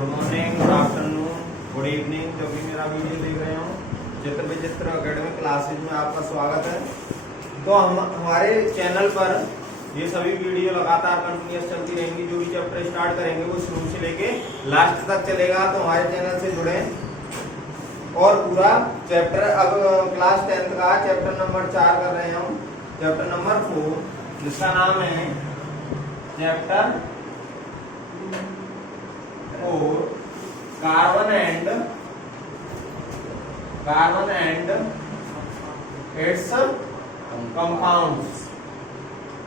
Good morning, good afternoon, good evening, जब भी मेरा वीडियो देख रहे हो। चित्र विचित्र एकेडमिक क्लासेज में आपका स्वागत है। तो हमारे चैनल पर ये सभी वीडियो लगातार कंटिन्यूअस चलती रहेंगी। जो भी चैप्टर स्टार्ट करेंगे वो शुरू से लेके लास्ट तक चलेगा, तो हमारे चैनल से जुड़े और पूरा चैप्टर अब क्लास 10th का चैप्टर नंबर 4 कर रहे हैं हम। चैप्टर नंबर 4 जिसका नाम है chapter 4 carbon and it's compounds.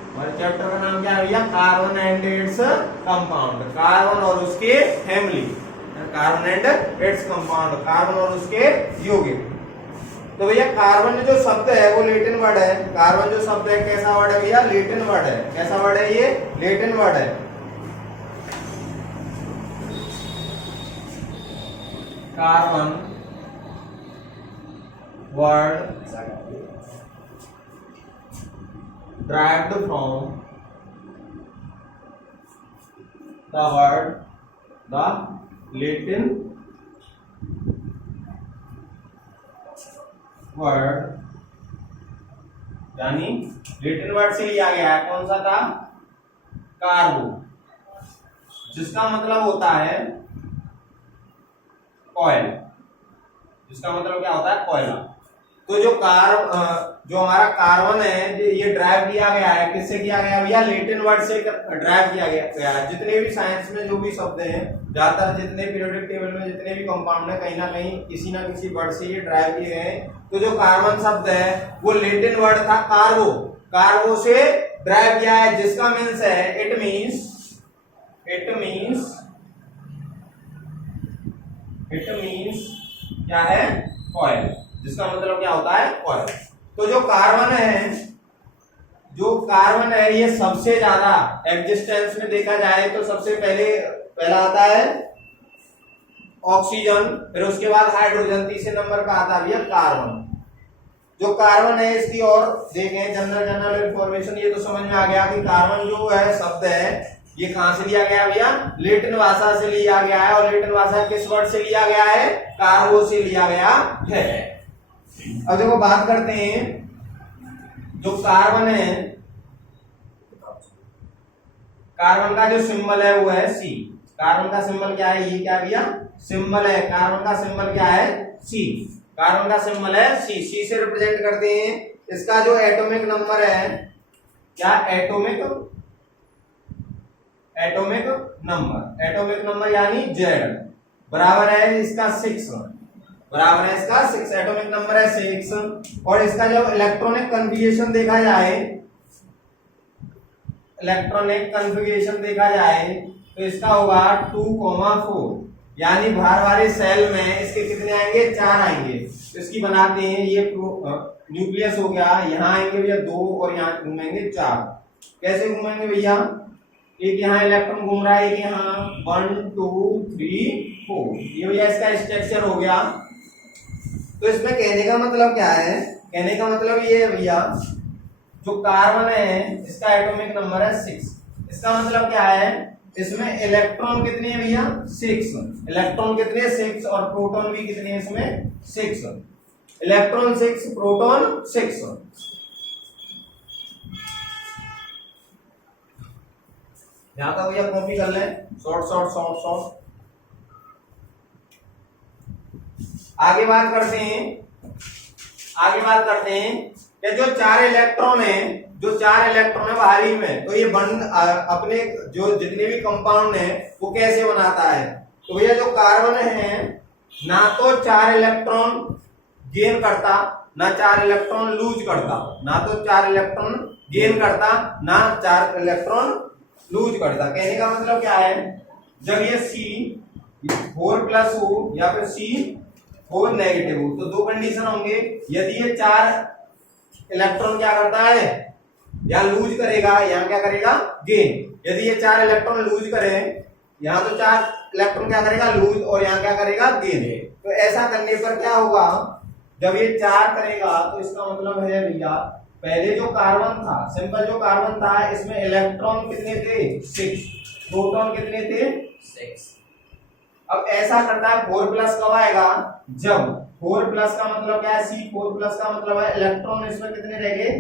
हमारे चैप्टर का नाम क्या है भैया? Carbon and its compound. Carbon और उसके family, carbon and its compound, carbon और उसके यौगिक। तो भैया कार्बन जो शब्द है वो लैटिन वर्ड है। कार्बन जो शब्द है कैसा वर्ड है भैया? लैटिन वर्ड है। कैसा वर्ड है ये? लैटिन वर्ड है। Carbon word derived from the Latin word, यानी लैटिन वर्ड से लिया गया है। कौन सा था? कार्बो, जिसका मतलब होता है कॉइल। जिसका मतलब क्या होता है? कोयला। तो जो हमारा कार्बन है ये ड्राइव किया गया है, किससे किया गया भैया? लैटिन वर्ड से ड्राइव किया गया है। जितने भी साइंस में जो भी शब्द हैं, ज्यादातर जितने पीरियोडिक टेबल में जितने भी कंपाउंड है, कहीं ना कहीं किसी ना किसी वर्ड से ये ड्राइव किए गए। तो जो कार्बन शब्द है वो लैटिन वर्ड था कार्बो, कार्बो से ड्राइव किया है, जिसका मीन्स है इट मीन्स क्या है? कॉइल। जिसका मतलब क्या होता है? कॉइल। तो जो कार्बन है ये सबसे ज्यादा एग्जिस्टेंस में देखा जाए तो सबसे पहला आता है ऑक्सीजन, फिर उसके बाद हाइड्रोजन, तीसरे नंबर का आता है भैया कार्बन। जो कार्बन है इसकी और देखें जनरल इंफॉर्मेशन, ये तो समझ में आ गया कि कार्बन जो है शब्द है ये कहां से लिया गया भैया? लैटिन भाषा से लिया गया है। और लैटिन भाषा किस वर्ड से लिया गया है? कार्बो से लिया गया है। अब देखो बात करते हैं, जो कार्बन है, कार्बन का जो सिंबल है वो है सी। कार्बन का सिंबल क्या है? ये क्या भैया? सिंबल है। कार्बन का सिंबल क्या है? सी। कार्बन का सिंबल है सी। सी से रिप्रेजेंट करते हैं। इसका जो एटॉमिक नंबर है क्या? एटॉमिक नंबर यानी जेड बराबर है इसका 6। एटॉमिक नंबर है 6। और इसका जो इलेक्ट्रॉनिक कन्फिगरेशन देखा जाए तो इसका होगा 2,4, यानी बाहर वाले सेल में इसके कितने आएंगे? 4 आएंगे। तो इसकी बनाते हैं, ये न्यूक्लियस हो गया, यहाँ आएंगे भैया 2 और यहाँ घूमेंगे 4। कैसे घूमेंगे भैया? एक यहाँ इलेक्ट्रॉन घूम रहा है, एक यहाँ 1 2 3 4। ये भैया इसका स्ट्रक्चर हो गया। तो इसमें कहने का मतलब क्या है? कहने का मतलब ये है भैया, जो कार्बन है इसका एटॉमिक नंबर है 6। इसका मतलब क्या है? इसमें इलेक्ट्रॉन कितने हैं भैया? 6। इलेक्ट्रॉन कितने? 6। और प्रोटॉन भी कितने हैं इसमें? 6। Electron 6, proton 6। यहां तक भैया कॉपी कर लें, शॉर्ट। आगे बात करते हैं कि जो 4 इलेक्ट्रॉन है बाहरी में, तो ये अपने जो जितने भी कंपाउंड है वो कैसे बनाता है? तो भैया जो कार्बन है ना तो 4 इलेक्ट्रॉन गेन करता, ना 4 इलेक्ट्रॉन लूज करता। ना तो 4 इलेक्ट्रॉन गेन करता, ना 4 इलेक्ट्रॉन लूज करता। कहने का मतलब क्या है? जब ये C4+ हो या फिर C4 नेगेटिव हो तो 2 कंडीशन होंगे। यदि ये 4 इलेक्ट्रॉन क्या करता है? यहाँ लूज करेगा, यहाँ क्या करेगा? गेन। यदि ये 4 इलेक्ट्रॉन लूज करे, यहाँ तो 4 इलेक्ट्रॉन क्या करेगा? लूज, और यहाँ क्या करेगा? गेन। तो ऐसा करने पर क्या होगा? जब ये 4 करेगा तो इसका मतलब है भैया पहले जो कार्बन था, सिंपल जो कार्बन था, इसमें इलेक्ट्रॉन कितने थे? 6, प्रोटॉन कितने थे? 6। अब ऐसा करता है 4 प्लस कब आएगा, जब 4 प्लस का मतलब क्या है, C4 प्लस का मतलब है इलेक्ट्रॉन इसमें कितने रह गए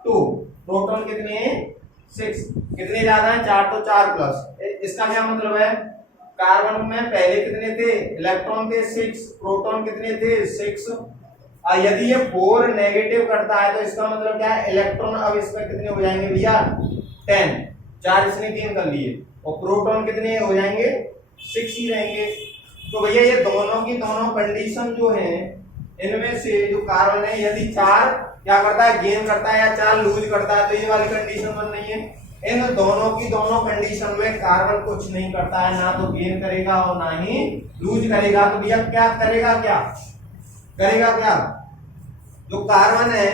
2, प्रोटॉन कितने हैं 6, कितने ज्यादा है 4, तो 4 प्लस। इसका क्या मतलब है, कार्बन में पहले कितने थे इलेक्ट्रॉन थे 6, प्रोटॉन कितने थे 6। यदि ये 4 नेगेटिव करता है तो इसका मतलब क्या है, इलेक्ट्रॉन अब इसमें कितने हो जाएंगे भैया 10, 4 इसने गेन कर लिए, और प्रोटॉन कितने हो जाएंगे 6 ही रहेंगे। तो भैया ये दोनों की दोनों कंडीशन जो है, इनमें से जो कार्बन है यदि 4 क्या करता है गेन करता है या 4 लूज करता है, तो ये वाली कंडीशन बन रही है। इन दोनों की दोनों कंडीशन में कार्बन कुछ नहीं करता है, ना तो गेन करेगा और ना ही लूज करेगा। तो भैया क्या करेगा, क्या करेगा, क्या जो कार्बन है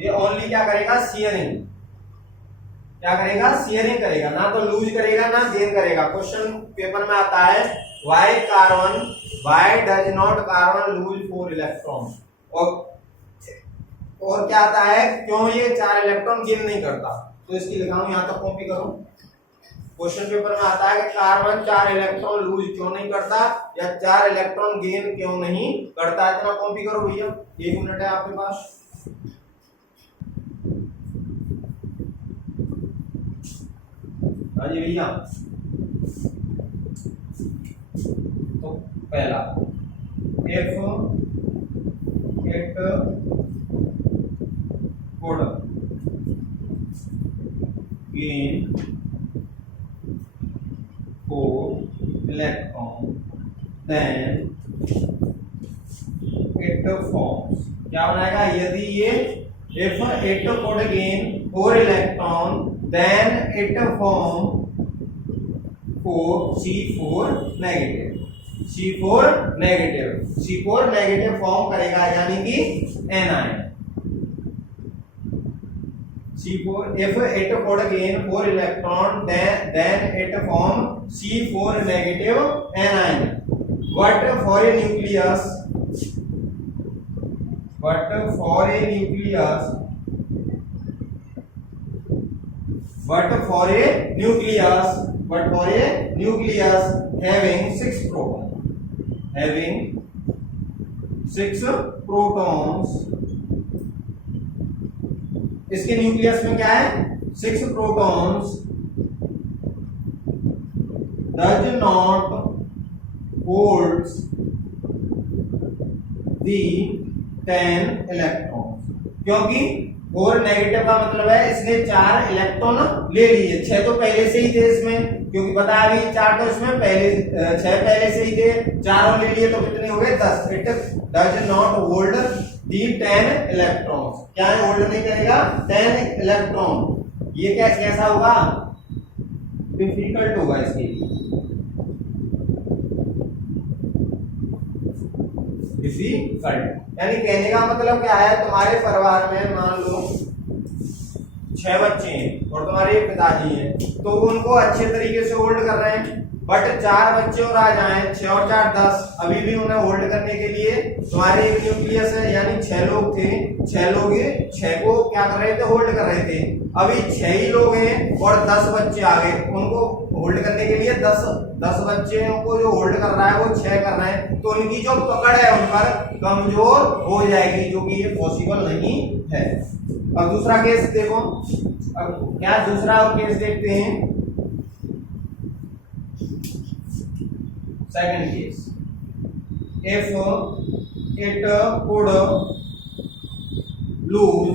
ये ओनली क्या करेगा शेयरिंग, क्या करेगा शेयरिंग करेगा, ना तो लूज करेगा ना गेन करेगा। क्वेश्चन पेपर में आता है why does not carbon lose 4 electron, और क्या आता है क्यों ये 4 इलेक्ट्रॉन गेन नहीं करता। तो इसकी लिखाऊं यहां तक कॉपी करूं। क्वेश्चन पेपर में आता है कि कार्बन 4 इलेक्ट्रॉन लूज क्यों नहीं करता या 4 इलेक्ट्रॉन गेन क्यों नहीं करता। इतना कॉपी करो भैया, 1 मिनट है आपके पास। हाँ जी भैया, तो पहला if it would gain 4 electron then it forms, क्या बनाएगा, यदि ये if it would gain 4 electron then it form C4 negative, C4 negative form करेगा, यानी कि anion। C4 if it would gain 4 electron then it form C4 negative anion। But for a nucleus but for a nucleus having 6 protons, इसके nucleus में क्या है 6 protons, does not holds the 10 electrons, क्योंकि 4 negative का मतलब है इसने 4 electron ले लिए, 6 तो पहले से ही थे इसमें, क्योंकि बताया अभी 4 तो इसमें पहले 6 पहले से ही थे, 4 और ले लिए तो कितने हो गए 10। It does not hold the 10 electrons, क्या होल्ड नहीं करेगा 10 इलेक्ट्रॉन। ये क्या कैसा होगा, डिफिकल्ट होगा इसके लिए, डिफिकल्ट। यानी कहने का मतलब क्या है, तुम्हारे परिवार में मान लो 6 बच्चे हैं और तुम्हारे पिताजी हैं, तो उनको अच्छे तरीके से होल्ड कर रहे हैं, बट 4 बच्चे और आ जाएं, 6 और 4 10, अभी भी उन्हें होल्ड करने के लिए तुम्हारे एक न्यूक्लियस है, यानी 6 लोग थे, 6 लोग 6 को क्या कर रहे थे, होल्ड कर रहे थे। अभी 6 ही लोग हैं और 10 बच्चे आ गए, उनको होल्ड करने के लिए 10 बच्चे को जो होल्ड कर रहा है वो 6 कर रहे हैं, तो उनकी जो पकड़ है उन पर कमजोर हो जाएगी, जो कि ये पॉसिबल नहीं है। अब दूसरा केस देखो, अब क्या दूसरा केस देखते हैं, second case, if it could lose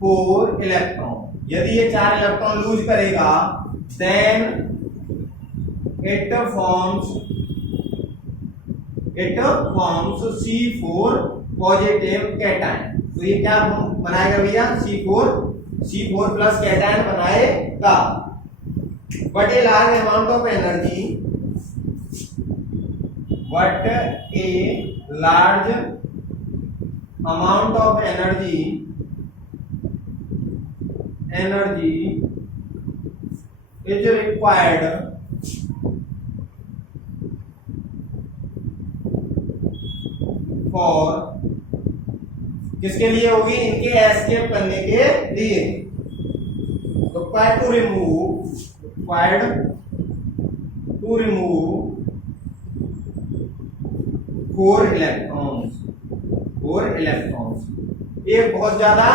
4 electron, यदि ये 4 इलेक्ट्रॉन लूज करेगा, then it forms C4 positive cation. तो ये क्या बनाएगा भैया, C4 प्लस कैटायन बनाएगा। But a large amount of energy, is required for, किसके लिए होगी, इनके एस्केप करने के लिए। required to remove 4 electrons. एक बहुत ज्यादा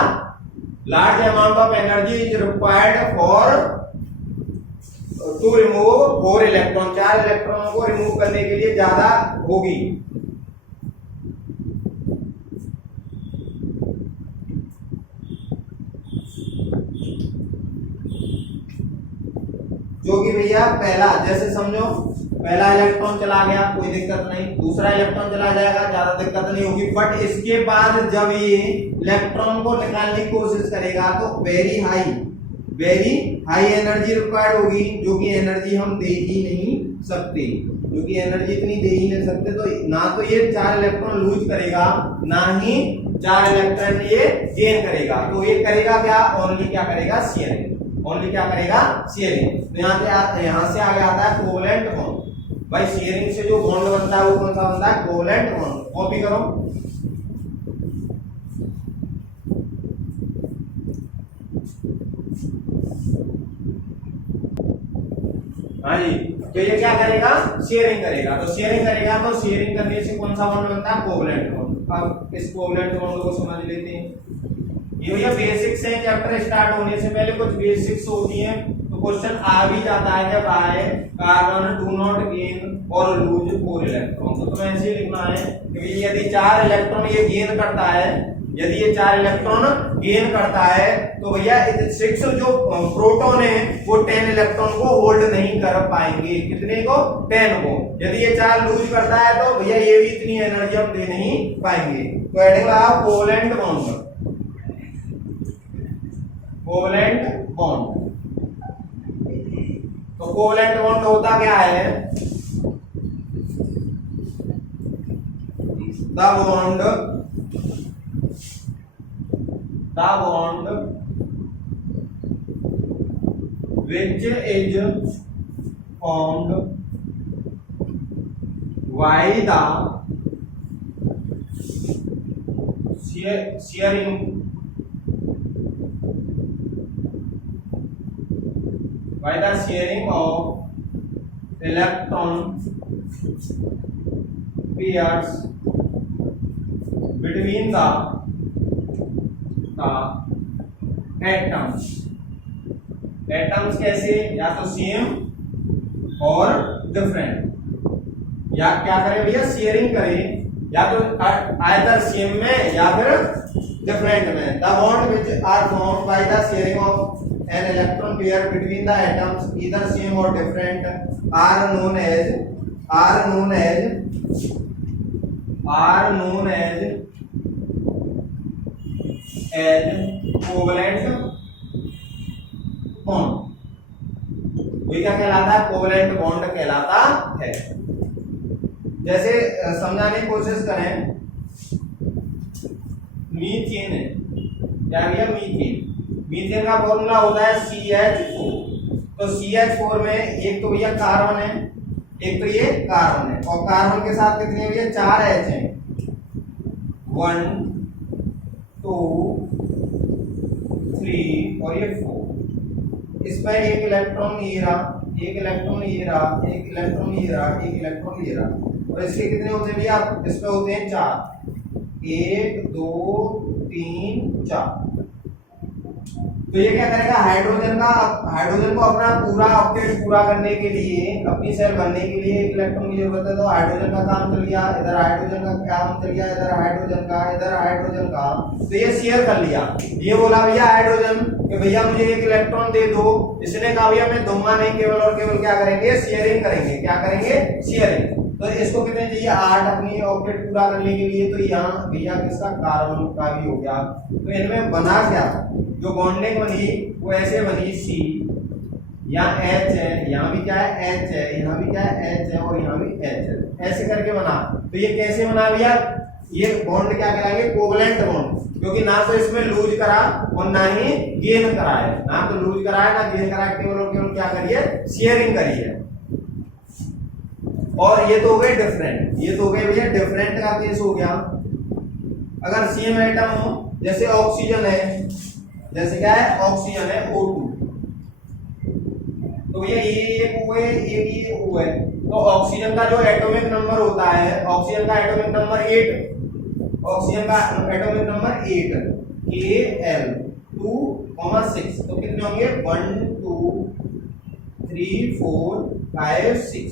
large amount of energy is required for to remove 4 electron. 4 इलेक्ट्रॉनों को रिमूव करने के लिए ज्यादा होगी। जो कि भैया पहला, जैसे समझो पहला इलेक्ट्रॉन चला गया कोई दिक्कत नहीं, दूसरा इलेक्ट्रॉन चला जाएगा ज्यादा दिक्कत नहीं होगी, बट इसके बाद जब ये इलेक्ट्रॉन को निकालने की कोशिश करेगा तो वेरी हाई एनर्जी रिक्वायर्ड होगी, जो कि एनर्जी हम दे ही नहीं सकते। क्योंकि एनर्जी इतनी दे ही नहीं सकते, तो ना तो ये 4 इलेक्ट्रॉन लूज करेगा, ना ही 4 इलेक्ट्रॉन ये गेन करेगा। तो ये करेगा क्या, ओनली क्या करेगा, शेयरिंग। ओनली क्या करेगा, शेयरिंग। तो यहाँ से आगे आता है कोवेलेंट बॉन्ड। भाई शेयरिंग से जो बॉन्ड बनता है वो कौन सा बनता है, कोवेलेंट बॉन्ड। कॉपी करो। हाँ जी, तो ये क्या करेगा, शेयरिंग करेगा। तो शेयरिंग करेगा तो शेयरिंग करने से कौन सा बॉन्ड बनता है, कोवेलेंट बॉन्ड। अब इस कोवेलेंट बॉन्ड को समझ लेते हैं। ये भैया बेसिक्स है, चैप्टर स्टार्ट होने से पहले कुछ बेसिक्स होती हैं, तो क्वेश्चन आ भी जाता है जब आए कार्बन डू नॉट गेन और लूज 4 इलेक्ट्रॉन। तो तुम्हें ऐसे लिखना है कि यदि 4 इलेक्ट्रॉन ये गेन करता है, यदि ये 4 इलेक्ट्रॉन गेन करता है तो भैया 6 जो प्रोटॉन है वो 10 इलेक्ट्रॉन को होल्ड नहीं कर पाएंगे। कितने को, 10 को। यदि ये 4 लूज करता है तो भैया ये भी इतनी एनर्जी हम दे नहीं पाएंगे। तो एडिंग लगा कोवेलेंट बॉन्ड। कोवेलेंट बॉन्ड, तो कोवेलेंट बॉन्ड होता क्या है, the bond which is formed by the sharing of electron pairs between the atoms कैसे, या तो सेम और डिफरेंट, या क्या करें भैया, शेयरिंग करें, या तो आइदर सेम में या फिर डिफरेंट में। The bond which are formed by the sharing of an electron pair between the atoms either same or different are known as covalent bond. ये क्या कहलाता है, कोवेलेंट बॉन्ड कहलाता है। जैसे समझाने की कोशिश करें, मीथेन है, क्या भैया, मीथेन का फॉर्मूला होता है CH4। तो CH4 में एक तो भैया कार्बन है, एक तो ये कार्बन है, और कार्बन के साथ कितने भैया, 4 H हैं, 1 2 3 और ये 4। इसमें एक इलेक्ट्रॉन ये रहा, एक इलेक्ट्रॉन ये रहा, एक इलेक्ट्रॉन ये रहा, एक इलेक्ट्रॉन ये रहा, और इसके कितने होते हैं भैया, इसमें होते हैं 4, 1 2 3 4। तो ये क्या करेगा, हाइड्रोजन को अपना पूरा ऑक्टेट पूरा करने के लिए, अपनी सेल बनने के लिए एक इलेक्ट्रॉन की जरूरत है। तो हाइड्रोजन का काम चल गया, इधर हाइड्रोजन का काम चल गया, इधर हाइड्रोजन का, तो ये शेयर कर लिया। ये बोला भैया हाइड्रोजन कि भैया मुझे एक इलेक्ट्रॉन दे दो, इसने कहा भैया मैं दूंगा नहीं, केवल और केवल क्या करेंगे, शेयरिंग करेंगे। क्या करेंगे, शेयरिंग। तो इसको कितने चाहिए, 8 अपनी ऑक्टेट पूरा करने के लिए। तो यहाँ भैया किसका, कार्बन का भी हो गया। तो इनमें बना क्या, जो बॉन्डिंग बनी वो ऐसे बनी, C, यहाँ H है, यहाँ भी क्या है, H है, यहाँ भी क्या है, H है, और यहाँ भी H है, ऐसे करके बना। तो ये कैसे बना भैया, ये बॉन्ड क्या कहलाएंगे, कोवेलेंट बॉन्ड, क्योंकि ना तो इसमें लूज करा और ना ही गेन करा है, ना तो लूज करा है ना गेन करा है, केवल और केवल क्या करिए, शेयरिंग करिए। और ये तो हो गए डिफरेंट, ये तो हो गए भैया डिफरेंट का केस हो गया। अगर सेम एटम हो, जैसे ऑक्सीजन है, जैसे क्या है, ऑक्सीजन है O2, तो भैया ये O है, ये O है। तो ऑक्सीजन का जो एटॉमिक नंबर होता है, ऑक्सीजन का एटॉमिक नंबर 8, ऑक्सीजन का एटॉमिक नंबर 8 Kl 2,6। तो कितने होंगे 1 2 3 4 5 6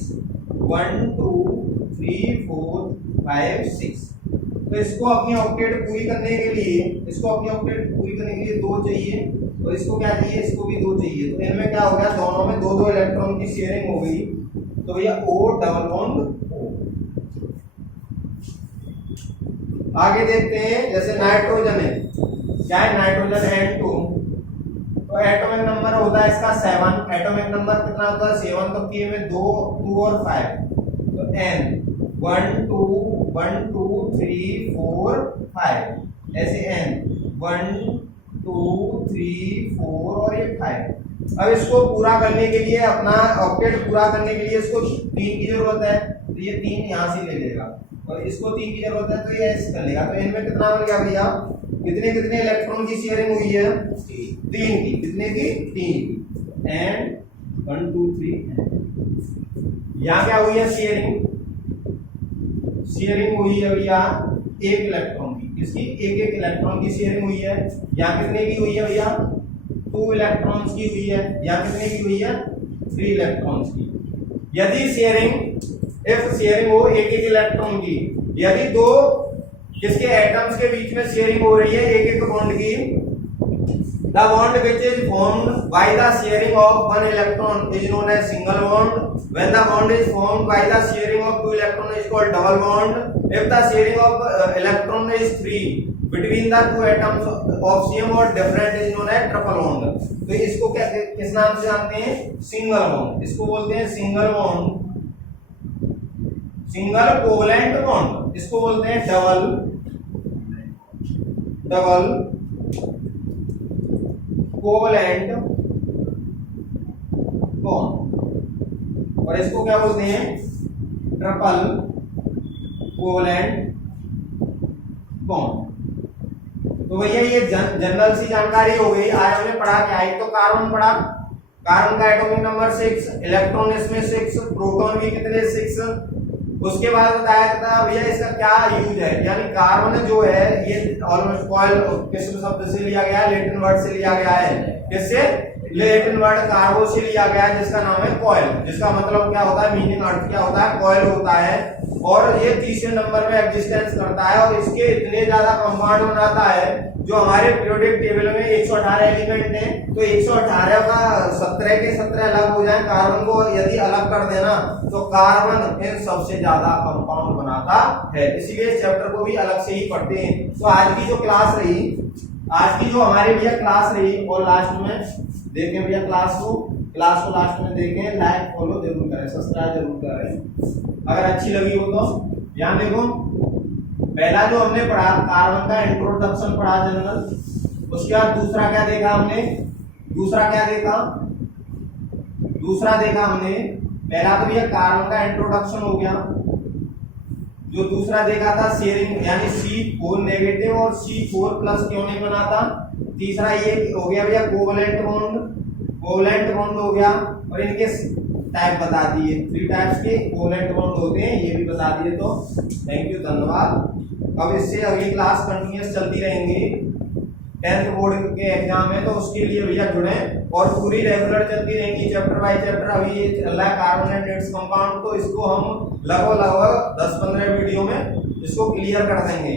1 2 3 4 5 6। तो इसको अपनी ऑक्टेट पूरी करने के लिए, इसको अपनी ऑक्टेट पूरी करने के लिए 2 चाहिए और इसको क्या चाहिए, इसको भी 2 चाहिए। तो इनमें क्या हो गया, दोनों में 2 इलेक्ट्रॉन की शेयरिंग हो गई। तो भैया O डबल बॉन्ड O। आगे देखते हैं, जैसे नाइट्रोजन है, क्या है नाइट्रोजन N2, तो एटॉमिक नंबर होता है इसका 7। एटॉमिक नंबर कितना होता है 7। तो K में 2 और 5, तो N 1 2 1 2 3 4 5, ऐसे N 1 2 3 4 और ये 5। अब इसको पूरा करने के लिए, अपना ऑक्टेट पूरा करने के लिए इसको 3 की जरूरत है, तो ये 3 यहाँ से ले लेगा और इसको 3 की जरूरत है तो ये ऐसे कर लेगा। तो इनमें कितना बन गया भैया, कितने कितने इलेक्ट्रॉन की शेयरिंग हुई है 3 की, कितने की 3 की। एंड 1 2 3 यहाँ क्या हुई है शेयरिंग, शेयरिंग हुई है भैया 1 इलेक्ट्रॉन की, इसकी 1 इलेक्ट्रॉन की शेयरिंग हुई है। यहाँ कितने की हुई है भैया 2 इलेक्ट्रॉन्स की हुई है। यहाँ कितने की हुई है 3 इलेक्ट्रॉन्स की। यदि शेयरिंग, इफ शेयरिंग हो 1 इलेक्ट्रॉन की, यदि 2 किसके एटम्स के बीच में शेयरिंग हो रही है 1 बॉन्ड की, the bond which is formed by the sharing of 1 electron is known as single bond. When the bond is formed by the sharing of 2 electron is called double bond. If the sharing of electron is 3 between the 2 atoms of same or different is known as triple bond. तो इसको क्या किस नाम से जानते हैं, single bond. इसको बोलते हैं single bond, single covalent bond. इसको बोलते हैं डबल कोवलेंट बॉन्ड, और इसको क्या बोलते हैं ट्रिपल कोवलेंट बॉन्ड। तो भैया ये जनरल सी जानकारी हो गई। आज हमने पढ़ा क्या, एक तो कार्बन पढ़ा, कार्बन का एटॉमिक नंबर 6, इलेक्ट्रॉन इसमें 6, प्रोटॉन भी कितने 6। उसके बाद बताया था भैया इसका क्या यूज है, यानी कार्बन जो है ये ऑलमोस्ट कॉइल किस शब्द से लिया गया है, लैटिन वर्ड से लिया गया है। किससे, लैटिन वर्ड कार्बो से लिया गया है, जिसका नाम है कॉइल, जिसका मतलब क्या होता है, मीनिंग अर्थ क्या होता है, कॉइल होता है। और ये तीसरे नंबर में एग्जिस्टेंस करता है और इसके इतने ज्यादा कंपाउंड बनाता है। जो हमारे पीरियोडिक टेबल में 118 एलिमेंट हैं, तो 118 का 17 के 17 अलग हो जाए, कार्बन को यदि अलग कर देना तो कार्बन इन सबसे ज्यादा कंपाउंड बनाता है। इसीलिए इस चैप्टर को भी अलग से ही पढ़ते हैं। तो आज की जो क्लास रही, आज की जो हमारी भैया क्लास रही, और लास्ट में देखें भैया क्लास को लास्ट में देखें, लाइक फॉलो जरूर करें, सब्सक्राइब जरूर करें अगर अच्छी लगी हो तो। ध्यान देखो, पहला जो हमने पढ़ा कार्बन का इंट्रोडक्शन पढ़ा जनरल, उसके बाद दूसरा क्या देखा हमने, दूसरा देखा हमने, पहला तो भैया कार्बन का इंट्रोडक्शन हो गया। जो दूसरा देखा था शेयरिंग, यानी C4 नेगेटिव और C4 प्लस क्यों नहीं बनाता। तीसरा ये हो गया भैया कोवलेंट बॉन्ड हो गया, और इनके टाइप बता दिए, 3 टाइप्स के कोवलेंट बॉन्ड होते हैं, ये भी बता दिए। तो थैंक यू, धन्यवाद। अब इससे अगली क्लास कंटिन्यूअस चलती रहेंगी। 10th बोर्ड के एग्जाम है तो उसके लिए भैया जुड़े, और पूरी रेगुलर चलती रहेंगी चैप्टर बाय चैप्टर। अभी ये चल रहा है कार्बन एंड इट्स कंपाउंड, तो इसको हम लगभग 10-15 वीडियो में इसको क्लियर कर देंगे।